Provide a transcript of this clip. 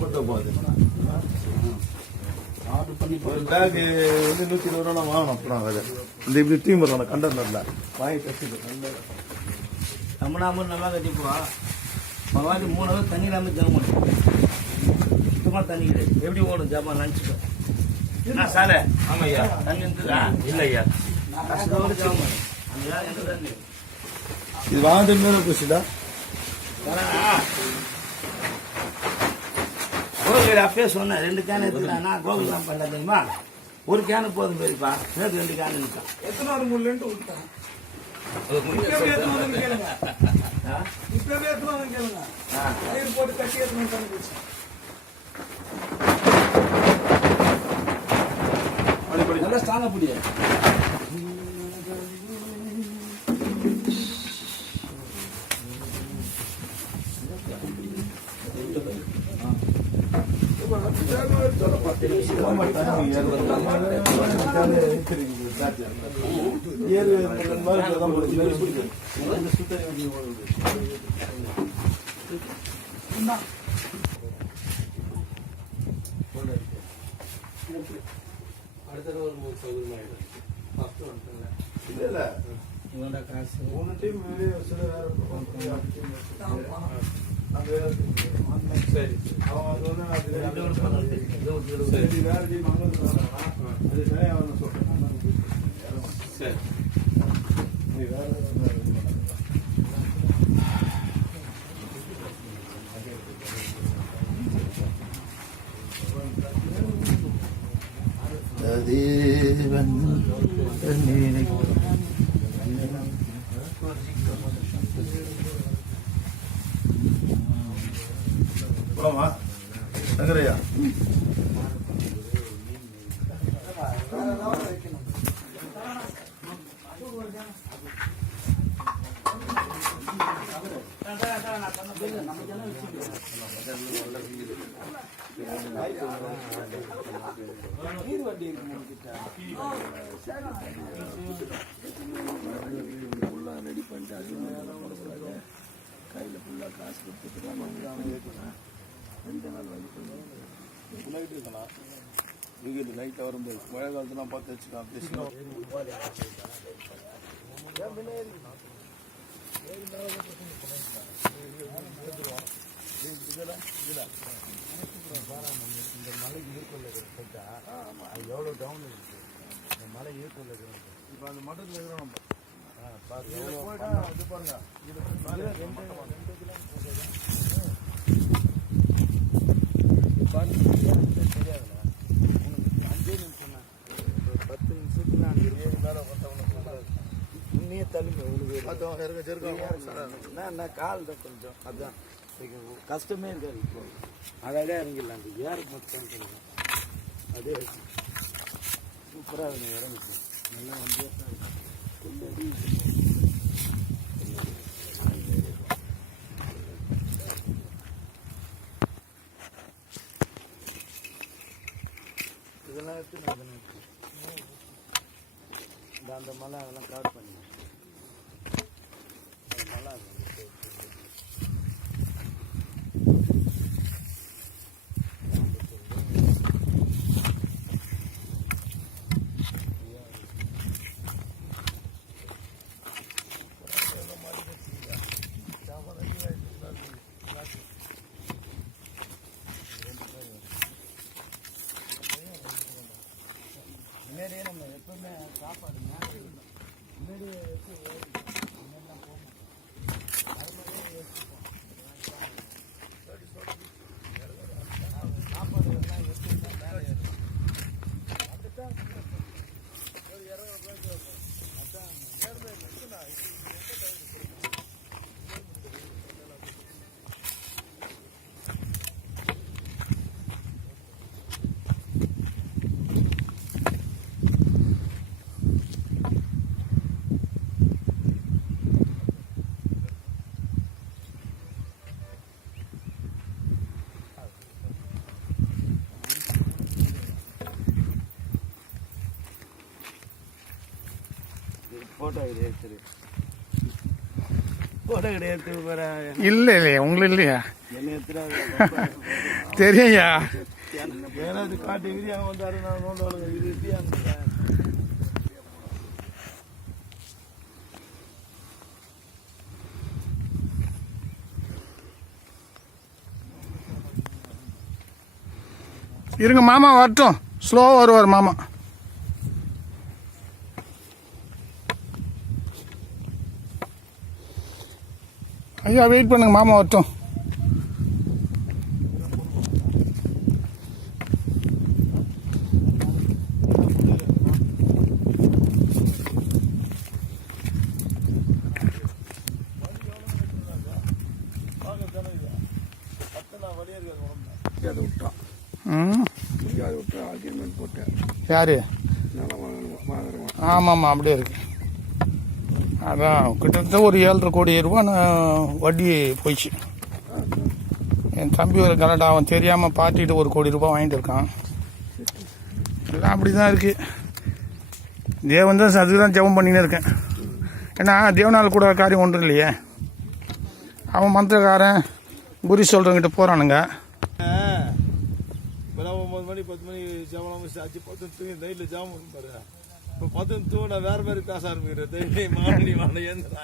போட்டால் போகுது. ஒரு பேக் வந்து 120 ரூபா வாங்கணும். அப்புறம் அதை இந்த இப்படி டீம் வரணும் கண்டர்ல வாங்கி கட்டிட்டு நம்ம கட்டிப்போம். மவாடி 3 ஹவர் தண்ணி இல்லாமல் ஜாம் பண்ணும். சுத்தமாக தண்ணி கிடையாது. எப்படி ஓடும் ஜாமான் நினச்சிட்டோம். என்ன சார்? ஆமாம் ஐயா. தண்ணி இருந்துதா? இல்லை ஐயா. கஷ்டத்தோடு ஜாம் பண்ணும். அந்த எந்த தண்ணி இது வாங்க மேலே போச்சுடா. கோவில் அப்பயே சொன்னேன் 2 கேன் எடுத்துட்டானா கோவில் தான் பண்ண தெரியுமா? ஒரு கேனு போதும் பெரியப்பா. நேற்று 2 கேன் இருக்கான். எத்தனை முள்ளு விட்டான். போட்டு கட்டி நல்லா ஸ்ட்ராங்கா புடிய போலாமா நகரையா? ரெடி பண்ணிட்டு அது கையில் ஃபுல்லாக காசு கொடுத்துட்டு ரெண்டு நாள் நைட்டு இருக்கலாம். வீடு நைட்டாக வரும்போது மழை காலத்துலாம் பார்த்து வச்சுக்கலாம். இந்த மலை ஈர்க்கொள்ள போயிட்டா அது எவ்வளோ டவுன் இருக்குது. இந்த மலை ஈர்க்கொள்ள இப்போ அந்த மட்டத்தில் இருக்கிறோம். நம்ம போயிட்டா இது பாருங்க. இது 2 கிலோமீட்டர் தெரியாதுல்ல. உனக்கு 5 நிமிஷம் தான். 10 நிமிஷத்துக்கு நான் ஏறி மேலே பார்த்தவனுக்கு உண்மையே தள்ளுங்க. உனக்கு நான் கால் தான் கொஞ்சம் அதுதான் கஷ்டமே இருக்காது. இப்போ அழகாக இறங்கிடலாம். அந்த ஏற மட்டும் கிடைக்கும். அதே சூப்பராக இருக்கும். இறங்கிச்சு நல்லா வந்து இதெல்லாம் எடுத்து நான் அந்த மலை அதெல்லாம் கவர் பண்ணி நல்லா இருக்கும். முன்னாடியே நம்ம எப்பவுமே சாப்பாடு முன்னாடியே முன்னாடிலாம் போகும். அது மாதிரியே சாப்பாடு எல்லாம் எப்படி மேலே ஏறும். அதுதான் ஒரு 200 ரூபாய்க்கு அதான் ஏறுதே இருக்குண்ணா. ஃபோட்டோ இது எடுத்துரு. போட கிடையாது இல்லை இல்லையா உங்களுக்கு இல்லையா என்ன எடுத்துறாங்க தெரியும்யா. ஏன்னா இது காட்டு விரியா வந்தாரு நான் நோண்டாளுங்க இது இப்படியா இருங்க மாமா வரட்டும், ஸ்லோவாக வருவார் மாமா. ஐயா வெயிட் பண்ணுங்க, மாமா வரட்டும். யாரு? ஆமாம்மா அப்படியே இருக்கு. அதான் கிட்டத்தட்ட ஒரு 7.5 கோடி ரூபா வட்டி போயிடுச்சு. என் தம்பி ஒரு கலடா, அவன் தெரியாமல் பார்ட்டிட்டு 1 கோடி ரூபாய் வாங்கிட்டு இருக்கான். எல்லாம் அப்படி தான் இருக்குது. தேவன் தான் அதுக்கு தான் ஜெபம் பண்ணினே இருக்கேன். ஏன்னா தேவனால் கூட காரியம் ஒன்றும் இல்லையே. அவன் மந்திரக்காரன் குறி சொல்கிறவங்கிட்ட போகிறானுங்க. இப்போதான் 9 மணி 10 மணி ஜாமலாம் ஆச்சு. 10 தூங்கி நைட்டில் ஜாமம் பாரு. இப்போ 10 தூங்க வேறு மாதிரி பேச ஆரம்பிக்கிறேன். மாவணி ஏந்திரா